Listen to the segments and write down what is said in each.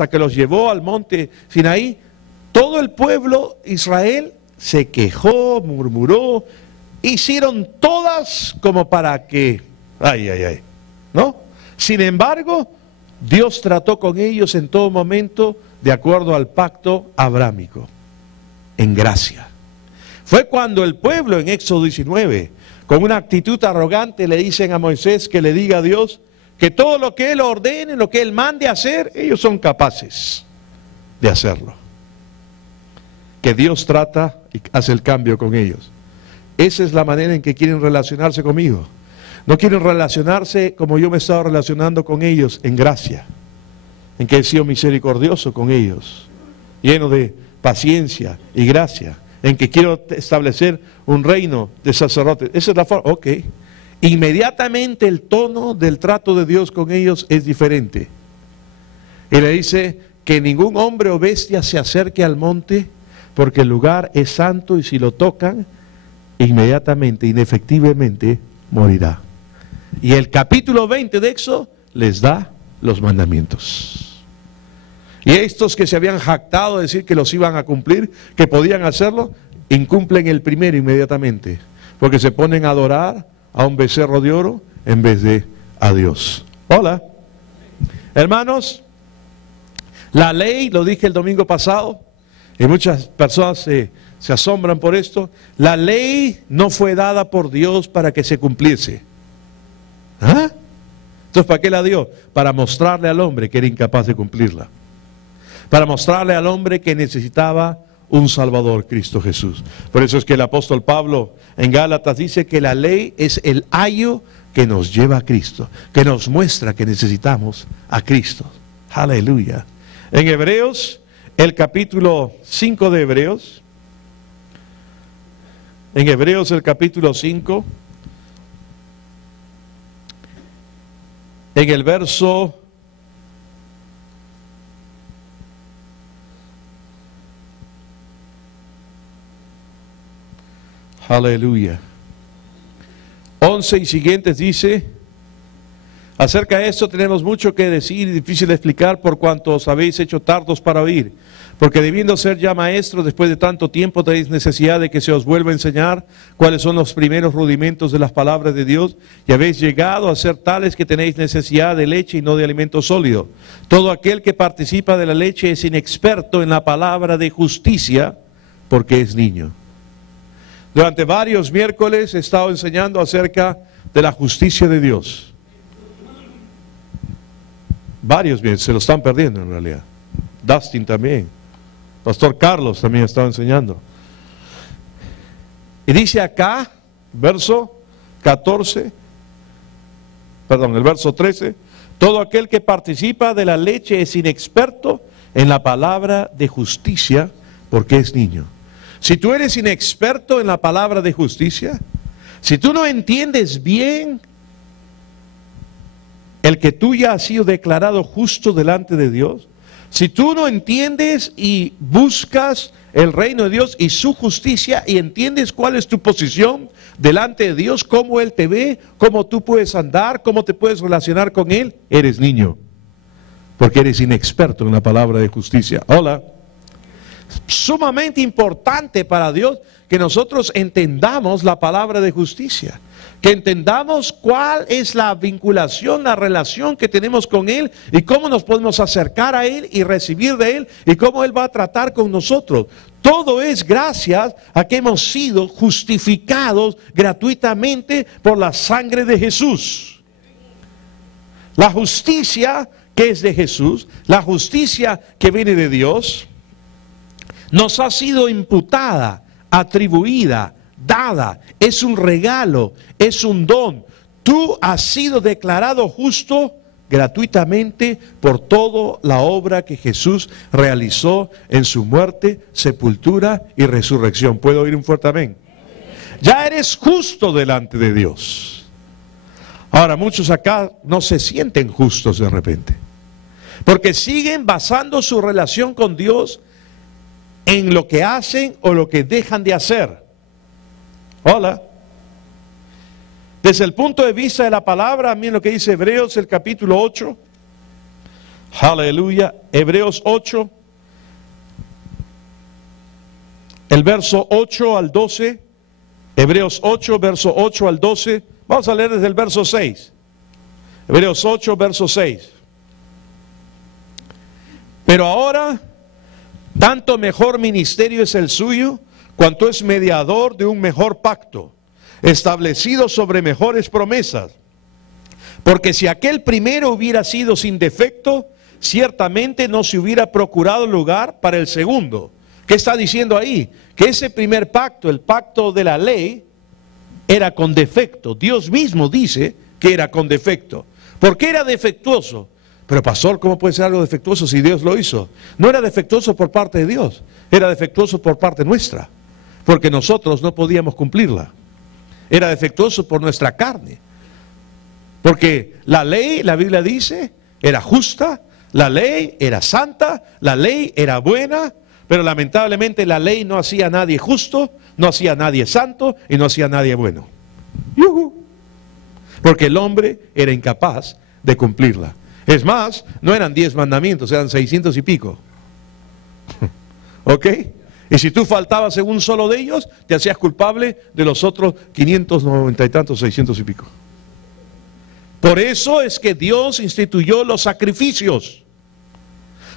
hasta que los llevó al monte Sinaí, todo el pueblo Israel se quejó, murmuró, hicieron todas como para que, ¿no? Sin embargo, Dios trató con ellos en todo momento de acuerdo al pacto abrámico, en gracia. Fue cuando el pueblo en Éxodo 19, con una actitud arrogante, le dicen a Moisés que le diga a Dios que todo lo que Él ordene, lo que Él mande hacer, ellos son capaces de hacerlo. Que Dios trata y hace el cambio con ellos. Esa es la manera en que quieren relacionarse conmigo. No quieren relacionarse como yo me he estado relacionando con ellos, en gracia, en que he sido misericordioso con ellos, lleno de paciencia y gracia, en que quiero establecer un reino de sacerdotes. Esa es la forma, ok. Inmediatamente el tono del trato de Dios con ellos es diferente. Y le dice que ningún hombre o bestia se acerque al monte, porque el lugar es santo y si lo tocan, inmediatamente, inefectivamente, morirá. Y el capítulo 20 de Éxodo les da los mandamientos. Y estos que se habían jactado de decir que los iban a cumplir, que podían hacerlo, incumplen el primero inmediatamente, porque se ponen a adorar a un becerro de oro en vez de a Dios. Hola, hermanos, la ley, lo dije el domingo pasado, y muchas personas se asombran por esto, la ley no fue dada por Dios para que se cumpliese. ¿Ah? Entonces, ¿para qué la dio? Para mostrarle al hombre que era incapaz de cumplirla. Para mostrarle al hombre que necesitaba un Salvador, Cristo Jesús. Por eso es que el apóstol Pablo en Gálatas dice que la ley es el ayo que nos lleva a Cristo, que nos muestra que necesitamos a Cristo. Aleluya. En Hebreos, el capítulo 5 de Hebreos, en Hebreos el capítulo 5, en el verso 11 y siguientes dice: acerca de esto tenemos mucho que decir y difícil de explicar, por cuanto os habéis hecho tardos para oír. Porque debiendo ser ya maestros después de tanto tiempo, tenéis necesidad de que se os vuelva a enseñar cuáles son los primeros rudimentos de las palabras de Dios, y habéis llegado a ser tales que tenéis necesidad de leche y no de alimento sólido. Todo aquel que participa de la leche es inexperto en la palabra de justicia, porque es niño. Durante varios miércoles he estado enseñando acerca de la justicia de Dios. Varios bien, se lo están perdiendo en realidad. Dustin también. Pastor Carlos también estaba enseñando. Y dice acá, verso 14, perdón, el verso 13, todo aquel que participa de la leche es inexperto en la palabra de justicia, porque es niño. Si tú eres inexperto en la palabra de justicia, si tú no entiendes bien el que tú ya has sido declarado justo delante de Dios, si tú no entiendes y buscas el reino de Dios y su justicia y entiendes cuál es tu posición delante de Dios, cómo Él te ve, cómo tú puedes andar, cómo te puedes relacionar con Él, eres niño, porque eres inexperto en la palabra de justicia. Hola. Sumamente importante para Dios que nosotros entendamos la palabra de justicia, que entendamos cuál es la vinculación, la relación que tenemos con Él y cómo nos podemos acercar a Él y recibir de Él y cómo Él va a tratar con nosotros. Todo es gracias a que hemos sido justificados gratuitamente por la sangre de Jesús. La justicia que es de Jesús, la justicia que viene de Dios, nos ha sido imputada, atribuida, dada, es un regalo, es un don. Tú has sido declarado justo gratuitamente por toda la obra que Jesús realizó en su muerte, sepultura y resurrección. ¿Puedo oír un fuerte amén? Ya eres justo delante de Dios. Ahora, muchos acá no se sienten justos de repente, porque siguen basando su relación con Dios en lo que hacen o lo que dejan de hacer. Hola. Desde el punto de vista de la palabra, miren lo que dice Hebreos, el capítulo 8. Aleluya. Hebreos 8, el verso 8 al 12. Hebreos 8, verso 8 al 12. Vamos a leer desde el verso 6. Hebreos 8, verso 6. Pero ahora, tanto mejor ministerio es el suyo, cuanto es mediador de un mejor pacto, establecido sobre mejores promesas. Porque si aquel primero hubiera sido sin defecto, ciertamente no se hubiera procurado lugar para el segundo. ¿Qué está diciendo ahí? Que ese primer pacto, el pacto de la ley, era con defecto. Dios mismo dice que era con defecto. ¿Por qué era defectuoso? Pero pastor, ¿cómo puede ser algo defectuoso si Dios lo hizo? No era defectuoso por parte de Dios, era defectuoso por parte nuestra, porque nosotros no podíamos cumplirla. Era defectuoso por nuestra carne, porque la ley, la Biblia dice, era justa, la ley era santa, la ley era buena, pero lamentablemente la ley no hacía a nadie justo, no hacía a nadie santo y no hacía a nadie bueno. Porque el hombre era incapaz de cumplirla. Es más, no eran 10 mandamientos, eran 600 y pico. ¿Ok? Y si tú faltabas en un solo de ellos, te hacías culpable de los otros 590 y tantos, 600 y pico. Por eso es que Dios instituyó los sacrificios,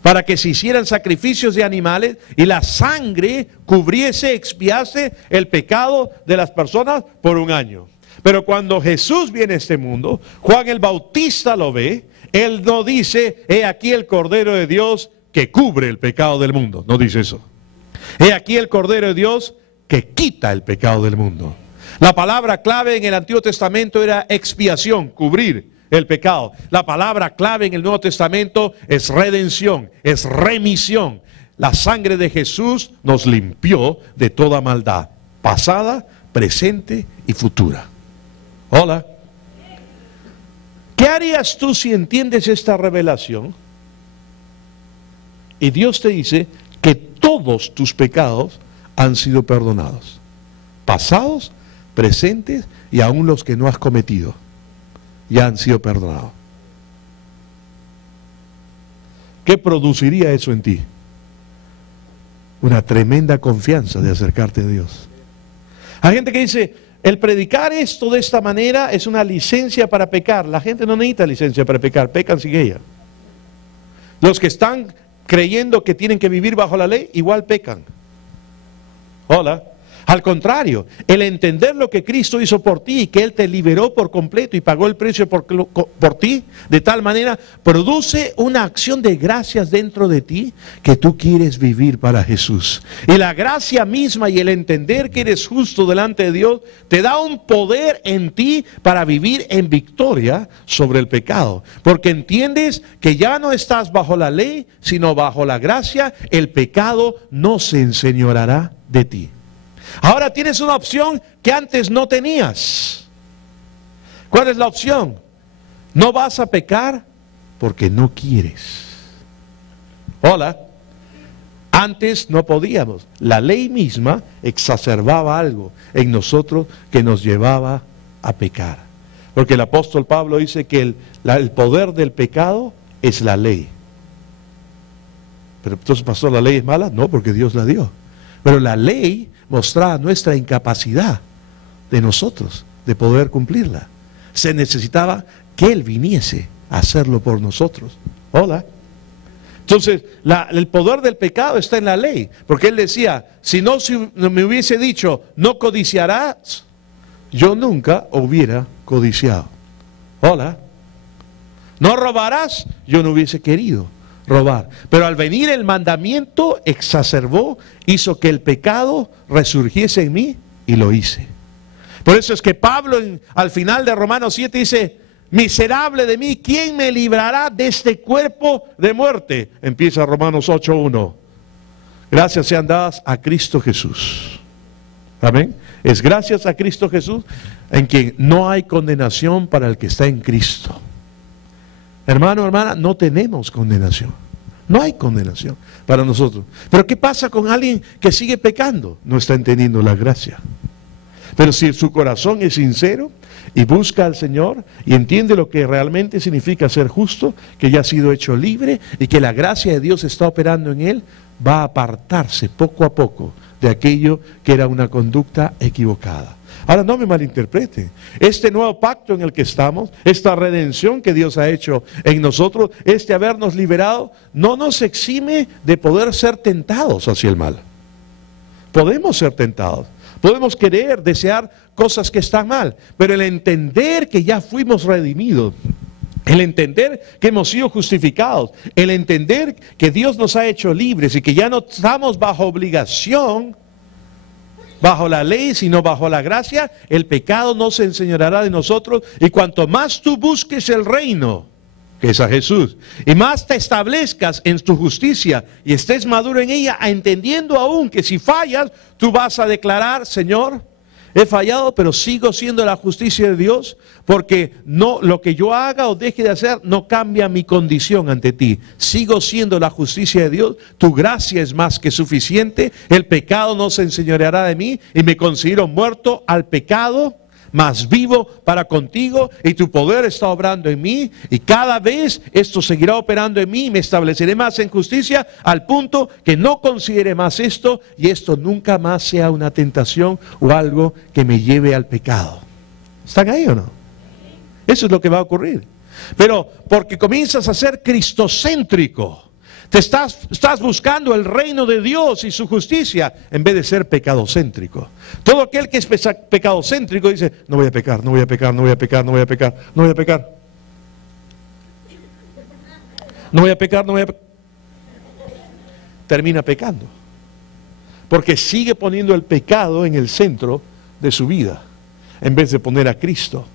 para que se hicieran sacrificios de animales y la sangre cubriese, expiase el pecado de las personas por un año. Pero cuando Jesús viene a este mundo, Juan el Bautista lo ve, él no dice, he aquí el Cordero de Dios que cubre el pecado del mundo. No dice eso. He aquí el Cordero de Dios que quita el pecado del mundo. La palabra clave en el Antiguo Testamento era expiación, cubrir el pecado. La palabra clave en el Nuevo Testamento es redención, es remisión. La sangre de Jesús nos limpió de toda maldad, pasada, presente y futura. Hola. ¿Qué harías tú si entiendes esta revelación? Y Dios te dice que todos tus pecados han sido perdonados. Pasados, presentes y aún los que no has cometido. Ya han sido perdonados. ¿Qué produciría eso en ti? Una tremenda confianza de acercarte a Dios. Hay gente que dice, el predicar esto de esta manera es una licencia para pecar. La gente no necesita licencia para pecar, pecan sin ella. Los que están creyendo que tienen que vivir bajo la ley, igual pecan. Hola. Al contrario, el entender lo que Cristo hizo por ti y que Él te liberó por completo y pagó el precio por ti, de tal manera, produce una acción de gracias dentro de ti que tú quieres vivir para Jesús. Y la gracia misma y el entender que eres justo delante de Dios te da un poder en ti para vivir en victoria sobre el pecado. Porque entiendes que ya no estás bajo la ley, sino bajo la gracia. El pecado no se enseñoreará de ti. Ahora tienes una opción que antes no tenías. ¿Cuál es la opción? No vas a pecar porque no quieres. Hola. Antes no podíamos. La ley misma exacerbaba algo en nosotros que nos llevaba a pecar. Porque el apóstol Pablo dice que el poder del pecado es la ley. Pero entonces, pastor, ¿la ley es mala? No, porque Dios la dio. Pero la ley mostraba nuestra incapacidad de nosotros de poder cumplirla. Se necesitaba que Él viniese a hacerlo por nosotros. Hola. Entonces, el poder del pecado está en la ley, porque Él decía, si me hubiese dicho, no codiciarás, yo nunca hubiera codiciado. Hola. No robarás, yo no hubiese querido robar. Pero al venir el mandamiento exacerbó, hizo que el pecado resurgiese en mí y lo hice. Por eso es que Pablo al final de Romanos 7 dice, miserable de mí, ¿quién me librará de este cuerpo de muerte? Empieza Romanos 8:1. Gracias sean dadas a Cristo Jesús. Amén. Es gracias a Cristo Jesús en quien no hay condenación para el que está en Cristo. Hermano, hermana, no tenemos condenación. No hay condenación para nosotros. Pero ¿qué pasa con alguien que sigue pecando? No está entendiendo la gracia. Pero si su corazón es sincero y busca al Señor y entiende lo que realmente significa ser justo, que ya ha sido hecho libre y que la gracia de Dios está operando en él, va a apartarse poco a poco de aquello que era una conducta equivocada. Ahora no me malinterpreten, este nuevo pacto en el que estamos, esta redención que Dios ha hecho en nosotros, este habernos liberado, no nos exime de poder ser tentados hacia el mal. Podemos ser tentados, podemos querer, desear cosas que están mal, pero el entender que ya fuimos redimidos, el entender que hemos sido justificados, el entender que Dios nos ha hecho libres y que ya no estamos bajo obligación, bajo la ley, sino bajo la gracia, el pecado no se enseñoreará de nosotros. Y cuanto más tú busques el reino, que es a Jesús, y más te establezcas en tu justicia y estés maduro en ella, entendiendo aún que si fallas, tú vas a declarar: Señor, he fallado, pero sigo siendo la justicia de Dios, porque no, lo que yo haga o deje de hacer no cambia mi condición ante ti. Sigo siendo la justicia de Dios, tu gracia es más que suficiente, el pecado no se enseñoreará de mí y me considero muerto al pecado, más vivo para contigo, y tu poder está obrando en mí, y cada vez esto seguirá operando en mí, y me estableceré más en justicia, al punto que no considere más esto, y esto nunca más sea una tentación o algo que me lleve al pecado. ¿Están ahí o no? Eso es lo que va a ocurrir. Pero porque comienzas a ser cristocéntrico, estás buscando el reino de Dios y su justicia en vez de ser pecadocéntrico. Todo aquel que es pecadocéntrico dice: no voy a pecar, no voy a pecar, no voy a pecar, no voy a pecar, no voy a pecar. No voy a pecar, no voy a pecar. Termina pecando. Porque sigue poniendo el pecado en el centro de su vida, en vez de poner a Cristo.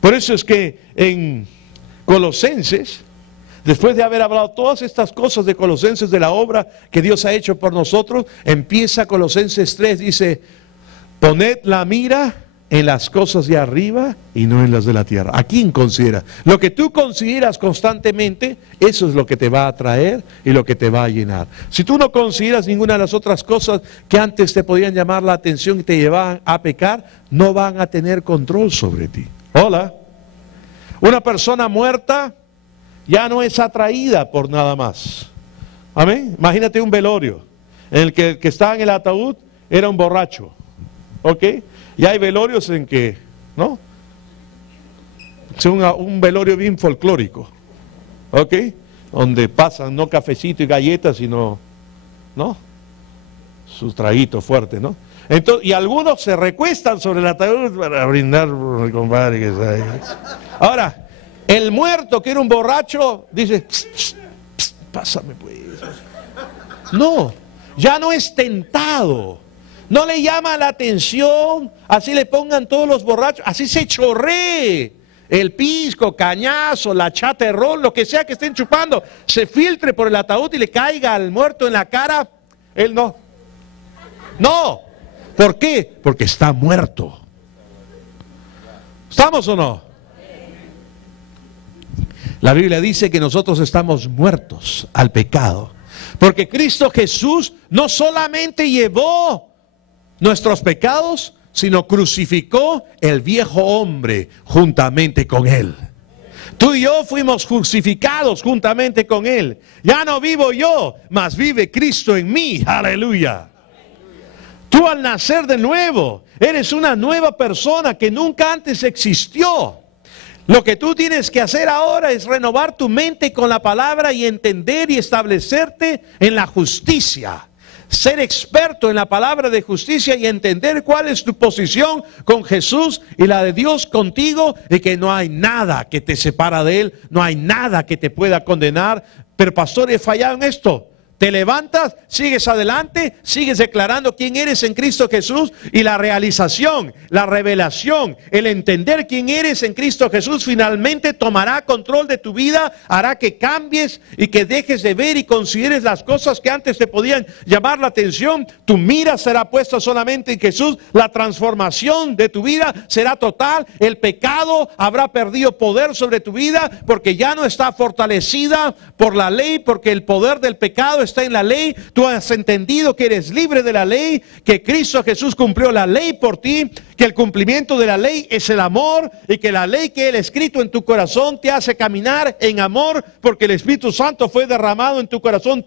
Por eso es que en Colosenses, después de haber hablado todas estas cosas de Colosenses, de la obra que Dios ha hecho por nosotros, empieza Colosenses 3, dice: poned la mira en las cosas de arriba y no en las de la tierra. ¿A quién considera? Lo que tú consideras constantemente, eso es lo que te va a atraer y lo que te va a llenar. Si tú no consideras ninguna de las otras cosas que antes te podían llamar la atención y te llevaban a pecar, no van a tener control sobre ti. Hola. Una persona muerta ya no es atraída por nada más. Amén. Imagínate un velorio en el que estaba en el ataúd era un borracho. ¿Ok? Y hay velorios en que, ¿no? Es un velorio bien folclórico. ¿Ok? Donde pasan no cafecito y galletas, sino, ¿no? Su traguito fuerte, ¿no? Entonces, y algunos se recuestan sobre el ataúd para brindar por el compadre que está ahí. Ahora, el muerto, que era un borracho, dice: pss, pss, pss, pásame pues. No, ya no es tentado. No le llama la atención, así le pongan todos los borrachos, así se chorree el pisco, cañazo, la chata de ron, lo que sea que estén chupando, se filtre por el ataúd y le caiga al muerto en la cara. Él no. No. ¿Por qué? Porque está muerto. ¿Estamos o no? La Biblia dice que nosotros estamos muertos al pecado, porque Cristo Jesús no solamente llevó nuestros pecados, sino crucificó el viejo hombre juntamente con él. Tú y yo fuimos crucificados juntamente con él. Ya no vivo yo, mas vive Cristo en mí. Aleluya. Tú al nacer de nuevo, eres una nueva persona que nunca antes existió. Lo que tú tienes que hacer ahora es renovar tu mente con la palabra y entender y establecerte en la justicia. Ser experto en la palabra de justicia y entender cuál es tu posición con Jesús y la de Dios contigo, y que no hay nada que te separa de Él, no hay nada que te pueda condenar. Pero pastor, he fallado en esto. Te levantas, sigues adelante, sigues declarando quién eres en Cristo Jesús, y la realización, la revelación, el entender quién eres en Cristo Jesús finalmente tomará control de tu vida, hará que cambies y que dejes de ver y consideres las cosas que antes te podían llamar la atención. Tu mira será puesta solamente en Jesús, la transformación de tu vida será total, el pecado habrá perdido poder sobre tu vida porque ya no está fortalecida por la ley, porque el poder del pecado está está en la ley, tú has entendido que eres libre de la ley, que Cristo Jesús cumplió la ley por ti, que el cumplimiento de la ley es el amor y que la ley que Él ha escrito en tu corazón te hace caminar en amor porque el Espíritu Santo fue derramado en tu corazón.